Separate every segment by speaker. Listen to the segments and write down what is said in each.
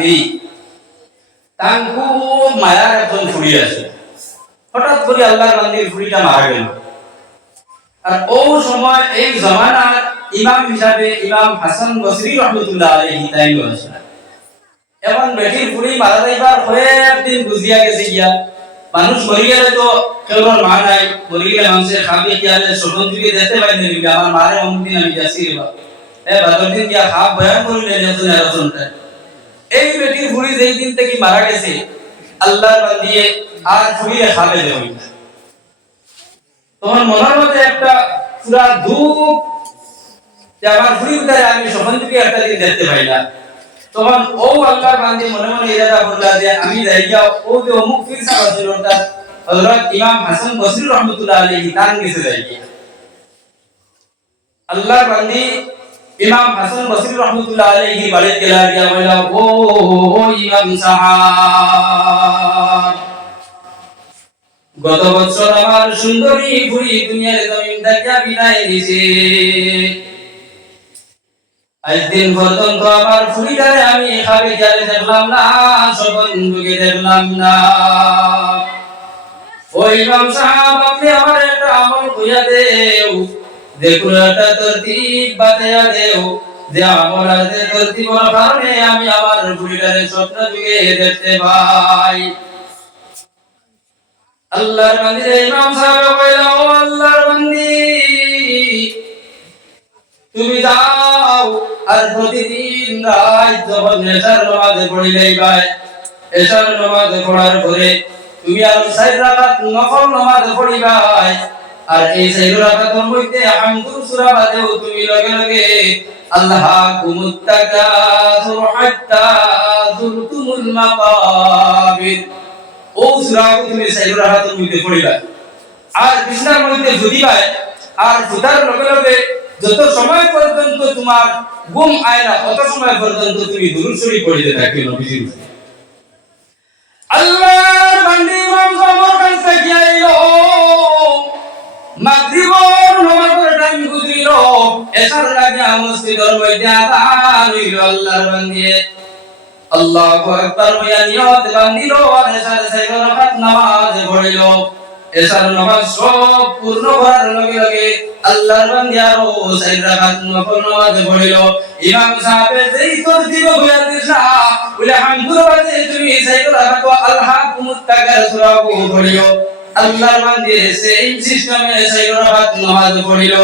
Speaker 1: বান্দি তাঙ্কু মায়ার একজন ফুড়ি আছে। হঠাৎ করে আল্লাহর বান্দির ফুড়িটা মারা গেল। আর ও সময় এই জমানার ইমাম হিসাবে ইমাম হাসান বসরি রহমতুল্লাহ আলাইহি তাইল আছে এখন বেটির ফুড়ি মারা যাইবার একদিন বুঝিয়া গেছে গিয়া, মানুষ মরি গেলে তো কেউ মা নাই, মরি গেলে মানুষের খাবি খেয়ালে শোষণ যুগে দেখতে পাই নিবি আমার মারে অমুক দিন আমি যাচ্ছি এ ভাদর দিন গিয়া খাপ ভয়ান করলে নেতন এরচনটা এই বেটির ফুড়ি যেই দিন থেকে মারা গেছে, আল্লাহর বান্দিয়ে আর ফুড়িয়ে খাবে দেবে তোমার মনের মধ্যে একটা পুরা দুঃখ যে আমার ফুড়ি উঠায় আমি সখন থেকে একটা দিন দেখতে পাইলাম তখন ও আল্লাহর বান্দি মনে মনে ইরাদা করলা যে আমি যাইয়া ও যে অমুক ফির ওটা হযরত ইমাম হাসান বসরি রহমাতুল্লাহ আলাইহি, তার নিচে যাইয়া আল্লাহর বান্দি ইমাম হাসান বসরি রহমাতুল্লাহ আলাইহি বাড়িতে গেলা গিয়া বললা ও ও ইমাম সাহাব, গত বছর আমার সুন্দরী বুড়ি দুনিয়ার জমিন থেকে বিদায় দিছে আজ দিন পর্যন্ত আমার ফুলিটারে আমি খাবে গেলে দেখলাম না সবন যুগে দেখলাম না। ওই ইমাম সাহেব, আপনি আমার একটা আমল খুঁজা দেও। দেও, যে তরতিবর কারণে আমি আমার স্বপ্ন যুগে দেখতে পাই। আল্লাহর ইমাম সাহেব ও আল্লাহর তুমি যাও, আর প্রতিদিন রাত যখন এশার নামাজে পড়িলেই ভাই এশার নামাজে পড়ার পরে তুমি আর সাইড রাকাত নফল নামাজে পড়িবাই আর এই সাইড রাকাতের মধ্যে হামদুর সূরা বাদেও তুমি লগে লগে আল্লাহ কুমুত্তাকাসুর হাত্তা যুরতুমুল মাকাবির। ও সূরা তুমি সাইড রাকাতের মধ্যে পড়িবা আর বিছনার মধ্যে জুদিবাই আর জুতার লগে লগে যত সময় পর্যন্ত তোমার ঘুম আয় না, তত সময় পর্যন্ত তুমি দুরুদ শরীফ পড়িতে থাকবে নবীজির এসার লাগে মসজিদের মধ্যে আযান হইল আল্লাহর বান্দি আল্লাহু আকবার বইয়া নিয়ত বান্দিল, আর এসার সাইড রাকাত নামাজ পড়িল। এসার নামাজ সব পূর্ণ করার লগে লগে আল্লাহর বান্দি আরও সাইড রাকাত নামাজ পড়িল। ইমাম সাহেব যেই তোর দিব হইয়া দিছা বলে আলহামদুলিল্লাহ তুমি সাইড রাকাত আল্লাহ কুমুত্তাকার সূরা পড়িল। আল্লাহর বান্দি সেই সিস্টেমে এসে রাকাত নামাজ পড়িল।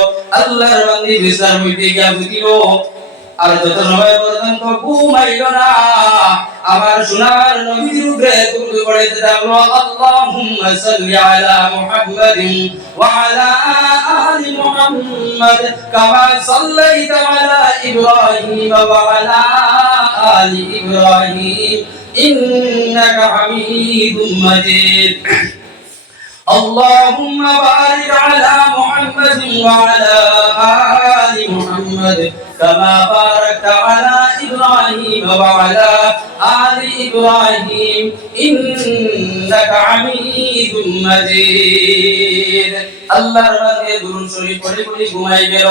Speaker 1: আল্লাহর বান্দি বিসার হইতে গিয়া বুঝিল, আর যত সময় পর্যন্ত ঘুমাইল না, আমার সোনার নবীর উপরে দুরূদ পড়িতে থাকল। আল্লাহুম্মা সাল্লি আলা মুহাম্মাদিন ওয়া আলা আলি মুহাম্মাদ কামা সাল্লাইতা আলা ইব্রাহিম ওয়া আলা আলি ইব্রাহিম। ইন্নাকা হামিদুম মাজিদ। اللهم بارك على محمد وعلى آل محمد كما باركت على إبراهيم وعلى آل إبراهيم إنك حميد مجيد الله ربنا درون شريف পড়ে পড়ে ঘুমাই গেল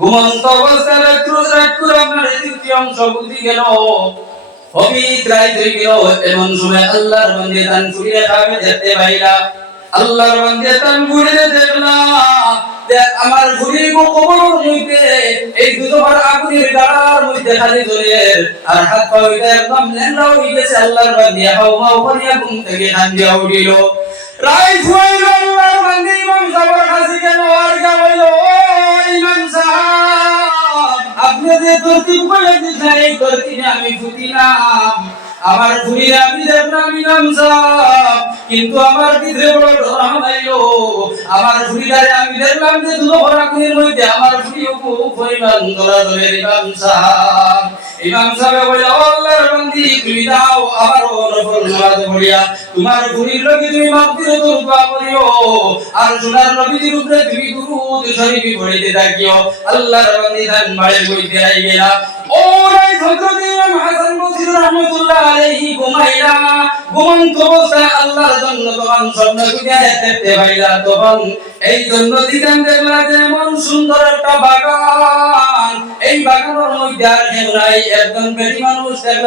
Speaker 1: ঘুমন্ত অবস্থায় রাত্র রাত্র আপনার তৃতীয় অংশ বুদ্ধি গেল পবিত্রাই হয়ে গেল এমন সময় আল্লাহর বন্দে তান ফুরিয়ে খাবে দেখতে পাইলা। তান ফুরিয়ে দেখলা যে আমার ঘুরি গো মধ্যে এই দুধবার আগুনের গাড়ার মধ্যে খালি জ্বলে আর হাত পা একদম লেন্ডা হয়ে গেছে। আল্লাহর বন্দে হাও মাও করিয়া ঘুম থেকে কান্দিয়া উঠিল। রাই সাহেব! আপনি যে তরতিব করে দিয়েছেন এই তরতিবে আমি ফুটিলাম। আমার ফুলিয়ে আমি দেখলাম নাম কিন্তু আমার ভিতরে বড় ডর হামাইলো আমার ফুলিটারে আমি দেখলাম যে দুটো ভরাকুনের মধ্যে আমার পরিমাণ ধরা ধরে ইমাম সাহেব বলে আল্লাহর তুমি দাও আবার নফল নামাজ পড়িয়া তোমার ফুলির লোকে তুমি মাগফিরাত রূপা করিও। আর সোনার নবীজির উপরে তুমি দুরূদ শরীফ পড়িতে থাকিও। আল্লাহর বান্দি ধান মারে বইতে আই গেলা। ও রাই হযরত ইমাম হাসান বসরি রহমাতুল্লাহ আলাইহি ঘুমাইলা। ঘুমন্ত অবস্থায় আল্লাহর জন্য তখন স্বপ্ন দুনিয়া দেখতে পাইলা তখন। এই জন্য দিগান দেখলা যে এমন সুন্দর একটা বাগান। এই বাগানের মধ্যে আর নাই, একজন বেটি মানুষ দেখলা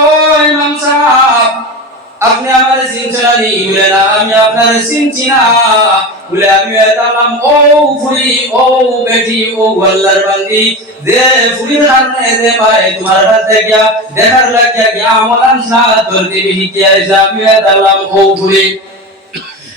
Speaker 1: চিনছেন নি আমি আপনার ও ফুলি ও বেটি ও আল্লাহর বান্দি দে ফুলি দে ভাই তোমার কাছে গিয়া দেখার লাগিয়া গিয়া আমলান না তোর আমি এতালাম ও ফুলি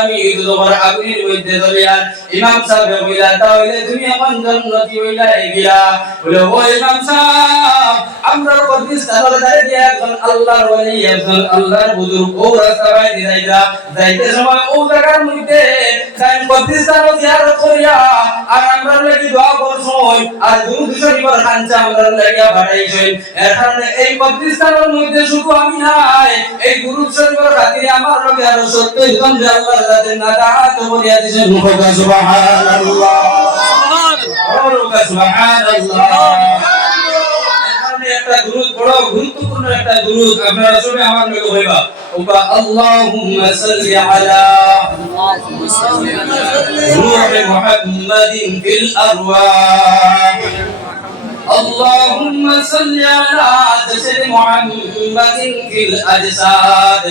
Speaker 1: আমি তোমার আগুনের মধ্যে ইমাম সাহেব তাহলে তুমি হইলা বলে, ও ইমাম সাহেব, আমরা প্রতিষ্ঠানের দাঁড়িয়ে দিয়ে একজন আল্লাহর ওলি, একজন আল্লাহর বুজুর্গ ও যাইরা যাইতে সময় ও জায়গার মধ্যে করিয়া, আর আমরা লাগি দোয়া করছই আর দুরুদ শরীফের খানচা আমরা এই প্রতিষ্ঠানের মধ্যে শুধু আমি নাই, এই দুরুদ শরীফের খাতিরে আমার আর সত্যই জন আল্লাহর কাছে না দাঁত বলিয়া দিছেন মুখে সুবহানাল্লাহ সুবহানাল্লাহ এখানে একটা দুরুদ বড় গুরুত্বপূর্ণ একটা দুরুদ আপনারা শুনে আমার লগে হইবা ওবা আল্লাহুম্মা সাল্লি আলা روح محمد في الأرواح اللهم صل على جسد محمد في الأجساد.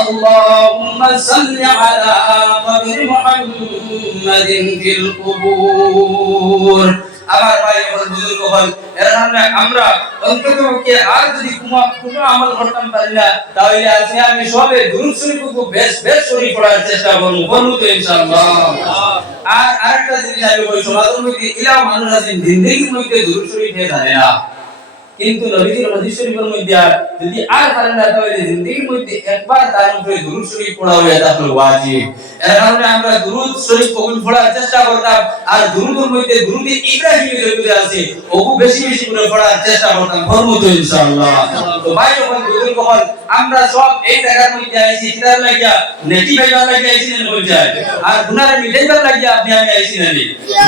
Speaker 1: اللهم صل على قبر محمد في القبور. আমার ভাই হল বুজুর্গ হল এর কারণে আমরা অন্তত কে আর যদি কুমা কোনো আমল করতাম পারি না তাহলে আজকে আমি সবে দুরুদ শরীফকে বেশ বেশ শরীফ পড়ার চেষ্টা করব করব তো ইনশাআল্লাহ। আর আরেকটা জিনিস আমি বলি সমাজের মধ্যে ইলা মানুষ আছে জিন্দেগির মধ্যে দুরুদ শরীফ হয়ে যায় না। কিন্তু নবীজির হাদিস শরীফের মধ্যে আর যদি আর কারণটা না তাহলে জিন্দেগির মধ্যে একবার তার উপরে দুরুদ শরীফ পড়া হয়ে হলো ওয়াজিব। এর কারণে আমরা দুরুদ শরীফ কবুল পড়ার চেষ্টা করতাম আর দুরুদের মধ্যে দুরুদে ইব্রাহিমী যেগুলো আছে ওগু বেশি বেশি করে পড়ার চেষ্টা করতাম ফরমুত ইনশাআল্লাহ। তো ভাই, যখন দুরুদ কখন আমরা সব এই জায়গার মধ্যে আইছি কিতার লাগিয়া নেকি ভাইবার লাগিয়া আইছি না যায় আর গুনারে মিটাইবার লাগিয়া আপনি আমি আইছি না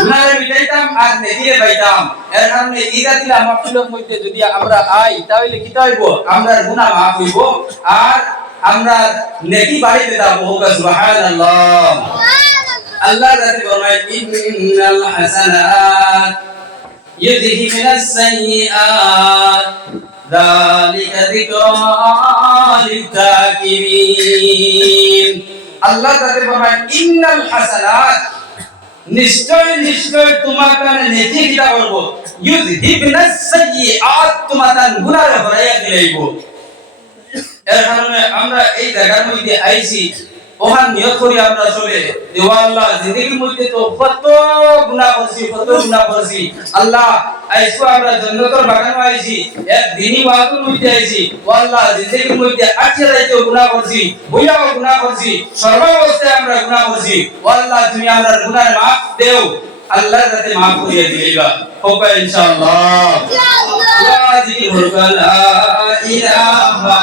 Speaker 1: গুনারে মিটাইতাম আর নেকিরে ভাইতাম। এর কারণে ইদাতিলা মাহফিলের মধ্যে যদি আমরা আই, তাহলে কি হইব আমরা গুনা মাফ হইব। আর আমরা নেকি বাড়িতে যাব, হোকা সুবহানাল্লাহ। আল্লাহ রাতে ফরমায় ইন্নাল হাসানাত ইউযহিবুনাস সাইয়্যাত। নিশ্চয় নিশ্চয় তোমার কানে নেকি কিতা করব? ইউযহিবুনাস সাইয়্যাত, তোমার কান গুনাহ হরাইয়া দিলাইব এর আমরা এই জায়গার মধ্যে আইছি। ওখান নিয়ত করি আমরা চলে। দেওয়া আল্লাহ জিন্দগির মধ্যে তো কত গুনাহ করছি কত গুনাহ করছি। আল্লাহ আইসু আমরা জান্নাতের বাগান আইছি এক দিনই মাতুল মধ্যে আইছি। ও আল্লাহ জিন্দগির মধ্যে আজকে রাইতে গুনাহ করছি বুইয়াও গুনাহ করছি সর্বাবস্থায় আমরা গুনাহ করছি। ও আল্লাহ তুমি আমরা গুনাহ মাফ দেও। আল্লাহ যাতে মাফ করিয়া দিবা। হোক ইনশাআল্লাহ। আল্লাহ ইলাহা ইল্লাল্লাহ।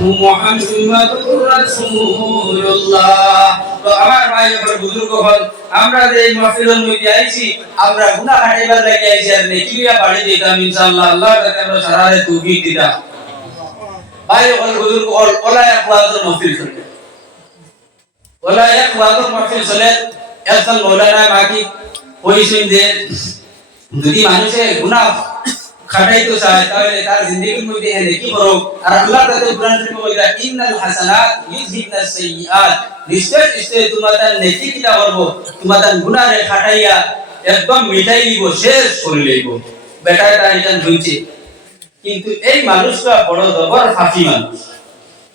Speaker 1: মুহাম্মাদুর রাসূলুল্লাহ। হল আমরা হল ওলা ইখলাস মাহফিল চলে। ওলা ইখলাস মাহফিল চলে একজন মৌলানা মাকি কইছেন যে, যদি মানুষে গুনাহ খাটাইতে চায়, তাহলে তার জিন্দগির মধ্যে এনে কি করো? আর আল্লাহ তাআলা কুরআন শরীফে বলে, ইন্নাল হাসানাত ইউযহিবনাস সাইয়্যাত। নিশ্চয় নিশ্চয় তোমার তার নেকি কিটা করব, তোমার তার গুনাহে খাটাইয়া একদম মিটাই দিব শেষ করে লইব। বেটা তার এটা হইছে। কিন্তু এই মানুষটা বড় জবর ফাঁকি মানুষ।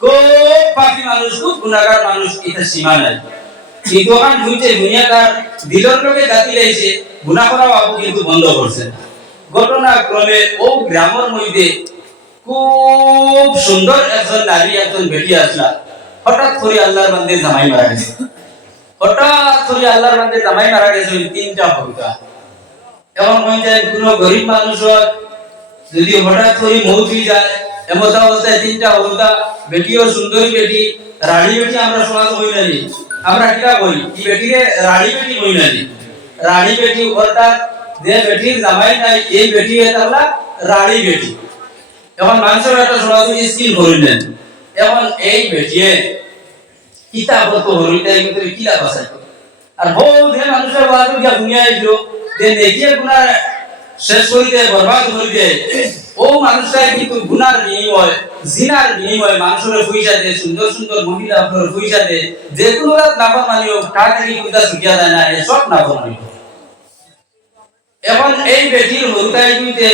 Speaker 1: খুব পাপি মানুষ, খুব গুণাগার মানুষ, এটা সীমা নাই। কিন্তু ওখান হইতে দুনিয়াটার দিলর লোকে জাতি লাইছে গুণা করা বাবু কিন্তু বন্ধ করছে। না। ঘটনাক্রমে ও গ্রামের মধ্যে খুব সুন্দর একজন নারী, একজন বেটি আসলা। হঠাৎ করে আল্লাহর বান্দে জামাই মারা গেছে। হঠাৎ করে আল্লাহর বান্দে জামাই মারা গেছে তিনটা ভূমিকা। এমন হয়ে যায় কোনো গরিব মানুষের যদি হঠাৎ করে মৌত যায় এমন অবস্থায় তিনটা হলদা বেটিও সুন্দরী বেটি, রানী বেটি আমরা সমাজ হই না আমরা কিটা বলি বেটিকে? রানী বেটি হই নি। রানী বেটি অর্থাৎ যে বেটির জামাই নাই এই বেটি এটা রানী বেটি। এখন মানুষের একটা সমাজ স্কিল হইলেন এখন এই বেটিয়ে কিতা কত হরিটা কিন্তু কিলা আর বহু দিন মানুষের বাদ গিয়া দুনিয়া আইলো যে নেকিয়ে গুনাহ শেষ করে দিয়ে বরবাদ করে দিয়ে ও মানুষটাই কিন্তু গুনার বিনিময়, জিনার বিনিময় মানুষের পয়সা দেয়, সুন্দর সুন্দর মহিলা আপনার পয়সা দেয়, যে কোনো রাত নাফর মানি হোক তাড়াতাড়ি কুদা শুকিয়া যায় না, এসব নাফর মানি হোক। এখন এই বেটির হরুতাই দুইতে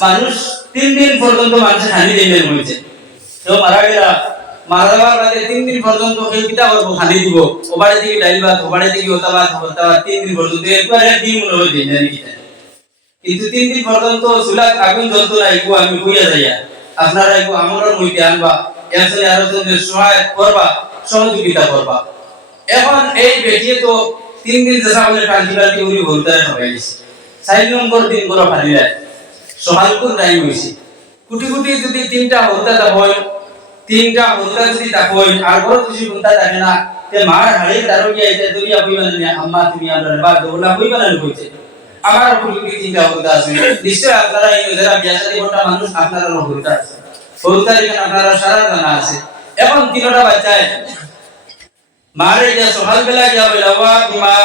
Speaker 1: মানুষ তিন দিন পর্যন্ত মানুষের হানি দিনের হয়েছে। মারা মারা যাওয়ার বাদে তিন দিন পর্যন্ত কিতা করব হানি দিব থেকে থেকে তিন দিন পর্যন্ত দিন হয় দিন জানি কিনা কিন্তু তিন দিন পর্যন্ত আগুন না আমি যাইয়া। আপনারা আনবা আরও সহায় করবা, সহযোগিতা করবা। এখন এই বেটিয়ে তো তিন দিন চেষ্টা করলে টাঙ্কি বালতি উড়ি ভুলতারে সবাই গেছে চার নম্বর দিন করে ফালি যায় সকালকুর টাইম হয়েছে কুটি কুটি যদি তিনটা হত্যা হয়, তিনটা হত্যা যদি তা হয়, আর বড় কিছু হত্যা থাকে না, তে মার হাড়ি তারও গিয়ে এটা দুনিয়া কইবা না আম্মা তুমি আমরা বা দোলা কইবা না কইতে আমার কুটি কুটি তিনটা হত্যা আছে? নিশ্চয় আপনারা এই যারা বিয়া শাদী করতে মানুষ, আপনারা হত্যা আছে। হত্যা এখানে আপনারা সারা জানা আছে। এখন তিনটা বাচ্চায় মারে যে সকাল বেলা গিয়া বইলা, ওয়া মা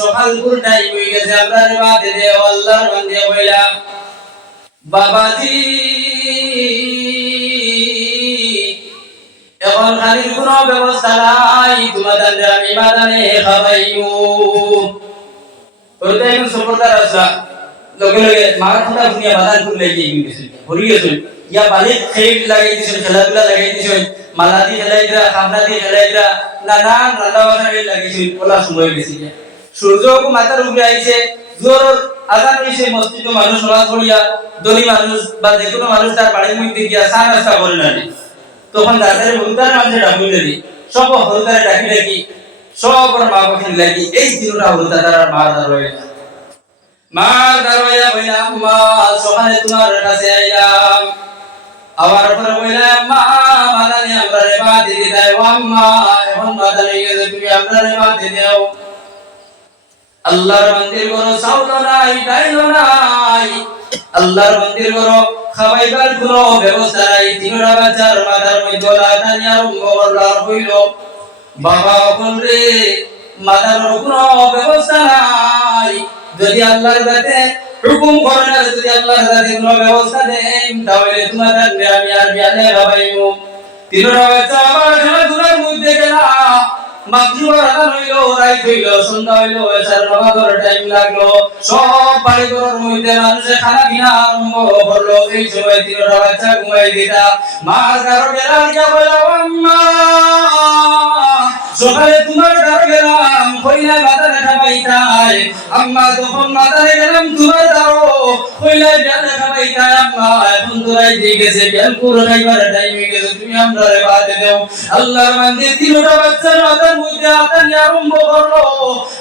Speaker 1: সকাল কুর টাইম হয়ে গেছে? আপনার বাতে দে আল্লাহর বান্দে বইলা, বাবাজি, এখন খালির কোনো ব্যবস্থা নাই, তোমাদের আমি মাদানে খাবাইও ওইটা এখন সম্প্রদায় আসা লগে লগে মার কথা শুনিয়া বাদান করে লাগিয়ে গেছে ভরি গেছে। ইয়া বালি খেল লাগাই দিছেন, খেলাধুলা লাগাই দিছেন মালা দি খেলাই দিলা খামলা খেলাই দিলা, নানান রান্না বান্না করে লাগিয়েছে ওলা সময় গেছে সূর্যকে মাথার উপরে আইছে জোর আজান হইছে মসজিদে মানুষ নামাজ পড়িয়া দলি মানুষ বা যে কোনো মানুষ তার বাড়ির মধ্যে গিয়া চা নাস্তা করে না তখন দাদারে হলুদার মাঝে ডাকুই দিলি সব হলুদারে ডাকি ডাকি সব ওর মা বাবা লাগি এই তিনটা হলুদা তারা মা দাঁড়ায় মা দাঁড়াইয়া বইলাম মা সকালে তোমার কাছে আইলাম। আবার পরে বইলাম মা, মাদানি আমরা রে মা দিদি তাই ও আম্মা, এখন মাদানি গেছে তুমি আমরা রে দিদি দাও। আল্লাহর মন্দির করো চাউল নাই ডাইল নাই। আল্লাহর মন্দির করো খাবাইবার কোনো ব্যবস্থা নাই। তিনটা বাচ্চার মাথার মধ্যে লাতানি আরম্ভ করলার হইল। বাবা অকল রে মাথার কোনো ব্যবস্থা নাই। যদি আল্লাহর কাছে হুকুম করেন আর যদি আল্লাহর কাছে কোনো ব্যবস্থা দেন, তাহলে তোমাদের আমি আর বিয়ালে ভাবাইমু তিনটা বাচ্চা আবার খেলাধুলার মধ্যে গেলা। সন্ধ্যা এসার নামাজের টাইম লাগল। সব বাড়ি ঘরের মধ্যে মানুষে খানা পিনা আরম্ভ করল। এই সময় তিনটা বাচ্চা ঘুমাই দিতা। মা কারও বেলা আম্মা! সকালে তোমার দ্বার গেলাম কইলা মাথা দেখা পাইতাই আম্মা, যখন মাথা গেলাম তোমার দাও কইলা বিয়া দেখা পাইতাই আম্মা। এখন তোরাই দিয়ে গেছে বিয়াল করে খাইবার টাইম গেছে, তুমি আমরা রে বাদে দেও। আল্লাহর মন্দির তিনটা বাচ্চার মাথার মধ্যে আতানি আরম্ভ করল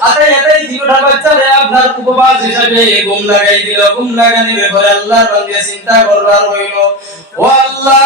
Speaker 1: আতাই আতাই তিনটা বাচ্চারে আপনার উপবাস হিসাবে ঘুম লাগাই দিল, ঘুম লাগানি ব্যাপারে আল্লাহর মন্দির চিন্তা করবার হইল। ও আল্লাহ!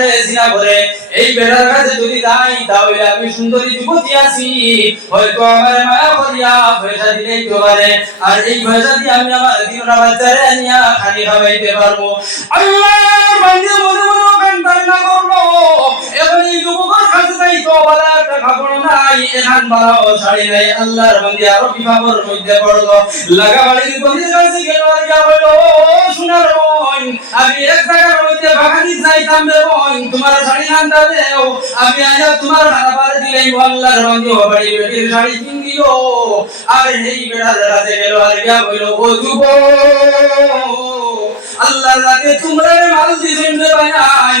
Speaker 1: সিনা করে এই বেড়ার কাছে যদি যাই, তাহলে আমি সুন্দরী যুবতী আছি। হয়তো আমার মায়া করিয়া পয়সা দিলেই তো পারে আর এই পয়সা দিয়ে আমি আমার দিনরা বাচ্চারে নিয়ে খালি খাওয়াইতে পারব। আল্লাহর বান্দে মনে ওখান কান্না করল এখন এই যুবকের কাছে যাই তো, বালা একটা খাবার নাই, এখান বালা ও শাড়ি নাই আল্লাহর বান্দে আরও বিভাগের মধ্যে তোমার মাল দিছেন ভাই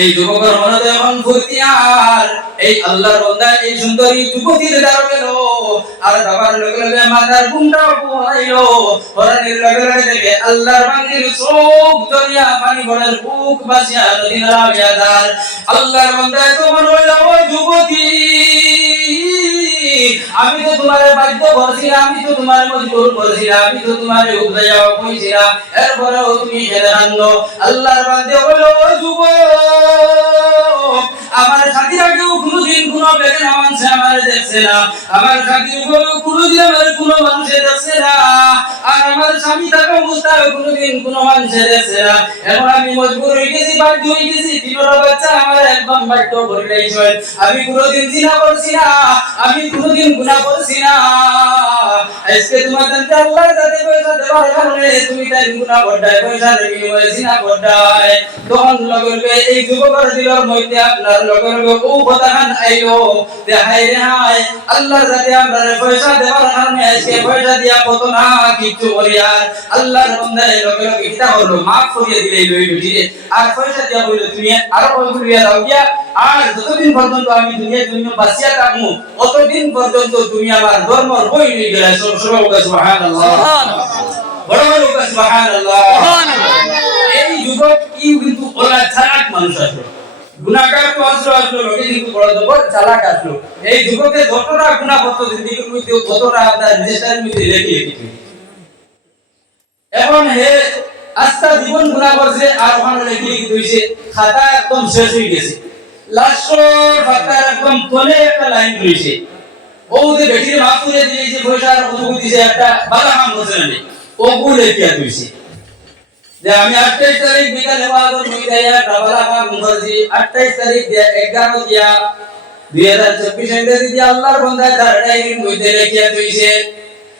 Speaker 1: এই যুবকের মনে যখন ফুর্তি আর এই আল্লাহর বান্দা এই সুন্দরী যুবতীর দ্বার গেল। আর বাবার লগে লগে মাথার গুন্ডা পুরাইলো পরানের লগে লগে দেখে আল্লাহর বান্দির চোখ দরিয়া পানি ভরার বুক বাসিয়া নদী নালা বিয়াদার আল্লাহর বান্দা তোমার হইল ও যুবতী। আমি তো তোমার বাধ্য করছিলাম আমি তো তোমার মজবুর করছিলাম, আমি তো তোমার উপদেশ কইছিলাম এরপরেও তুমি জেনে রাখল আল্লাহর বান্দে হলো ও যুবক। আমার সাথীরা কেউ কোনো বেগে নামানছে আমার দেখছে না। আমার সাথী কোনো কোনোদিন আমার কোনো মানুষে দেখছে না। থাকা অবস্থায় কোনোদিন কোনো দেখছে এখন আমি মজবুর হয়ে গেছি বাধ্য হয়ে গেছি? বাচ্চা আমার একদম আমি কোনোদিন জিনা করছি না, আমি কোনোদিন গুনাহ করছি না। আজকে তোমার জানতে পয়সা দেওয়ার কারণে তুমি তাই বিনিময়ে জিনা করডায় তখন লগে লগে এই যুবকের দিলের মধ্যে আপনার লগে লগে ও কথাখান আইলো। যে রে হাই আমরা পয়সা দেওয়ার কারণে আজকে পয়সা দিয়া কত না করি আল্লাহর বান্দায় লগে লগে কিতা করল মাফ করিয়ে দিলে লই লই আর পয়সা দিয়া বলল তুমি আরও কই করিয়া দাও গিয়া। আর যতদিন পর্যন্ত আমি দুনিয়ার জন্য বাঁচিয়া থাকব অতদিন পর্যন্ত তুমি আমার ধর্মর বই নিয়ে গেলে সবাই সুবহানাল্লাহ। বড় বড় সুবহানাল্লাহ। এই যুবক ই কিন্তু ওলা চালাক মানুষ আসলো। গুনাহগার তো আসলো আসলো লোকে কিন্তু বড় জবর চালাক আসলো। এই যুবকের যতটা গুনাহ করতো জিন্দিগির মধ্যে ততটা আপনার রেজিস্টারের মধ্যে লেখি লেখি এখন হে আস্তা জীবন গুনাহ করছে আর ওখানে লেখি লেখি দইছে খাতা একদম শেষ হয়ে গেছে। লাস্ট খাতার একদম তলে একটা লাইন রয়েছে। ও যে বেটির মাফ করে দিয়েছে পয়সার অনুভূতি দিছে একটা বাধা কাম করছে না ও গুলে কি দিয়েছে যে আমি আঠাইশ তারিখ বিকালে বাদর মিলাইয়া ডাবলা কাম করছি আঠাইশ তারিখ দিয়া এগারো দিয়া দুই হাজার চব্বিশ ইংরেজি দিয়া আল্লাহর বন্ধায় তার ডায়েরির মধ্যে লেখিয়া তুইছে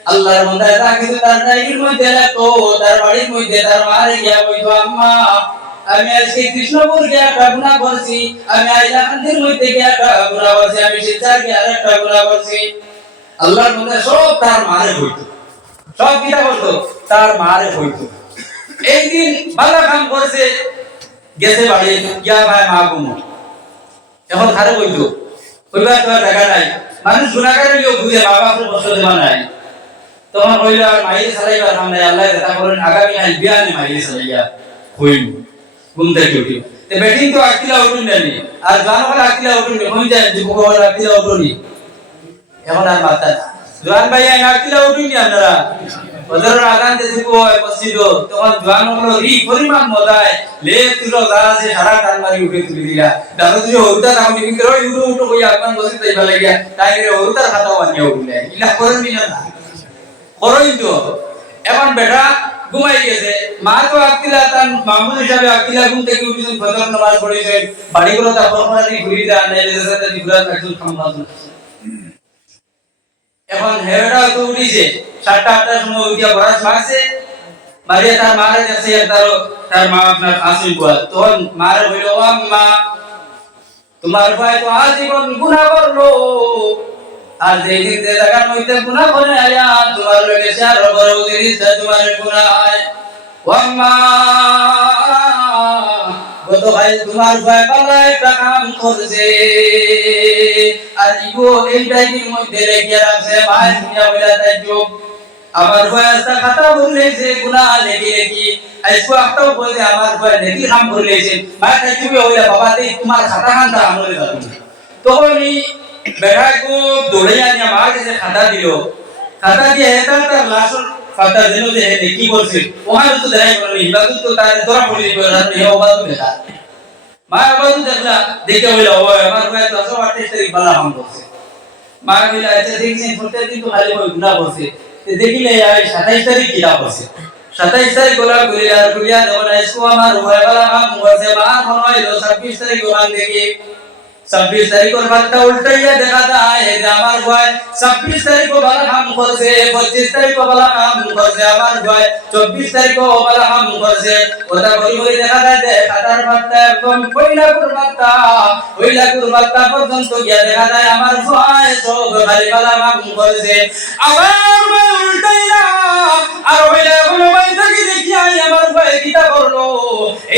Speaker 1: আল্লাহর বন্ধায় তা কিছু তার ডায়েরির মধ্যে লেখো তার বাড়ির মধ্যে তার মারে গিয়া কইতো আম্মা। আমি আজকে কৃষ্ণপুর গিয়া একটা করছি, আমি আইলাকান্দির মধ্যে গিয়া একটা করছি, আমি শিলচর গিয়া একটা গুণা করছি। আল্লাহর বন্ধায় সব তার মারে হইতো সব কিতা বলতো? তার মারে হইতো এই দিন বালা কাম করেছে, গেছে বাড়ি, গিয়া ভাই মা গুমো এখন খারে বইতো কইবার তো টাকা নাই। মানুষ গুণাগার হইলেও বুঝে বাবা কষ্ট দেবা নাই। তখন কইল মাইয়ে চালাইবার কাম নাই আল্লাহ দেখা করেন, আগামী আইন বিয়ানে মাইয়ে চালাইয়া হইল ঘুম থেকে উঠি তে বেটিং তো আকিলা উঠুন জানি আর জানো বলে আকিলা উঠুন হই যায় যে কোকো বলে আকিলা উঠুনি এখন আর মাতা জোয়ান ভাই আইন আকিলা উঠুন আপনারা? ওদের আগান যে দিব পছিল তখন জোয়ান হলো রি, পরিমাণ মজায়। লে তুলো দাঁড়া যে সারা টান মারি উঠে তুলি দিলা। দাদা তুই, হরুতা নাম নিবি করে উঠো উঠো, কই, আগান বসে তাই ভালো গিয়া তাই রে হরুতার খাতা বানিয়ে উঠলে ইলা করেন দিলা না এখন বেটা ঘুমাই গেছে। মা তো আকিলা তার হিসাবে আকিলা ঘুম থেকে ফজর নামাজ পড়েছেন বাড়ি করে তা ফরমানি ঘুরি দেন নেলে সাথে দিবরা একজন খামলাত এখন হেরেটা তো উঠিছে। সাতটা, আটটার সময় উঠিয়া বরাস মারছে। তার তার তার মা আপনার আসিল বল তখন মারা বলল, ও তোমার ভাই তো আজীবন গুনাহ করল আর যে জায়গার মধ্যে করে আয়া লগে শেয়ার বড় জিনিস তোমার গুনাহ আয় গত ভাই তোমার ভাই পালা একটা কাম করছে আর ইগো এই ডাইনির মধ্যে রেখে রাখছে ভাই তুমি বলে তাই যোগ আমার ভাই আস্তা খাতা বললেছে গুনাহ লেগে লেগে আইসো একটাও বলে আমার ভাই নেকি কাম করলেছে ভাই তাই তুমি ওইলা বাবা দেই তোমার খাতা খানটা আমলে যাবে তখনই বেড়া খুব দৌড়ে আনি আমার কাছে খাতা দিল খাতা দিয়ে এটা তার লাশর খাতা দিল যে হে কি করছে? ওহার তো দেখাই বলি হিবাদু তো তার তোরা পড়ি দিবে রাত হে ওবাদু দেখা মা ওবাদু দেখলা দেখে বলে ও আমার ভাই তো আসো আটে তারিখ বালা হাম করছে। মা বলে আচ্ছা দেখছেন প্রত্যেক দিন তো খালি ওই গুনাহ তে দেখিলে আর 27 তারিখ কিলা করছে 27 তারিখ গোলা গুলিয়া গুলিয়া দেওয়া ইসকো আমার ভাই বালা হাম করছে, মা মনে হইল 26 তারিখ ওখান দেখি। ছাব্বিশ তারিখের বার্তা উল্টাইয়া দেখা যায় যে আমার ভয়। ছাব্বিশ তারিখও বালা কাম করছে, পঁচিশ তারিখও বালা কাম করছে, আমার ভয়। চব্বিশ তারিখও বালা কাম করছে। ওটা বলি বলি দেখা যায় যে খাতার বার্তা একদম পয়লাকুর বার্তা পয়লাকুর বার্তা পর্যন্ত গিয়া দেখা যায় আমার ভয় সব খালি বালা কাম করছে। আমার ভয় উল্টাইয়া, আর ওইটা কোনো ভাই থাকি দেখি আমার ভয় কিটা করল।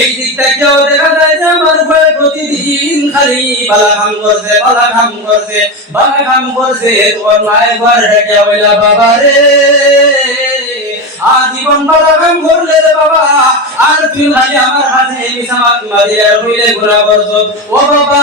Speaker 1: এই দিকটা কেউ দেখা যায় যে আমার ভয় প্রতিদিন খালি কাম করছে মায়ের বাবা রে। আজীবন কাম করলে রে বাবা, আর তুই ভাই আমার হাতে এই মিশা মারি আর হইলে ঘোরা করছ ও বাবা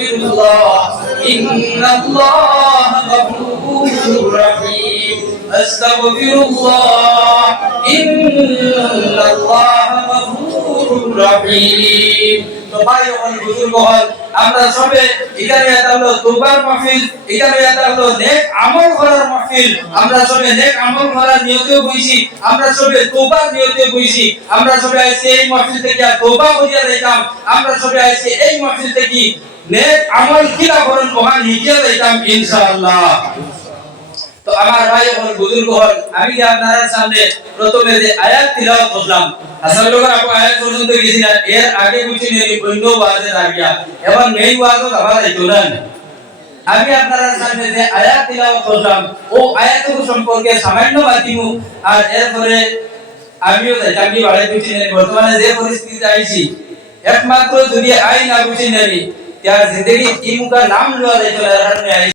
Speaker 1: চলো একবার আস্তাগফিরুল্লাহ ইন্নাল্লাহ গফুরুর রহিম আস্তাগফিরুল্লাহ ইন্নাল্লাহ গফুরুর আমরা আমল করার আমরা নেক আমল করার নিয়তে আমরা নিয়তে আমরা এই মাহফিল থেকে তোবা যাইতাম। আমরা এই থেকে নেক আমল কিলা করেন হিকিয়া যাইতাম ইনশাআল্লাহ। তো আমার ভাই হল বুজুর্গ হল আমি যে আপনার সামনে প্রথমে যে আয়াত তিলাওয়াত করলাম আসলে লোকের আপু আয়াত পর্যন্ত গেছি না এর আগে বুঝি নেই অন্য ওয়াজে দাঁড়িয়া এবং মেইন ওয়াজও আবার যাইতো না আমি আপনার সামনে যে আয়াত তিলাওয়াত করলাম, ও আয়াতগুলো সম্পর্কে সামান্য বাতিমু আর এরপরে আমিও যাইতাম কি বাড়ি বুঝি নেই। বর্তমানে যে পরিস্থিতি আইছি, একমাত্র যদি আইন না বুঝি নেই, তার জিন্দগি ইমুকা নাম লওয়া যাইতো না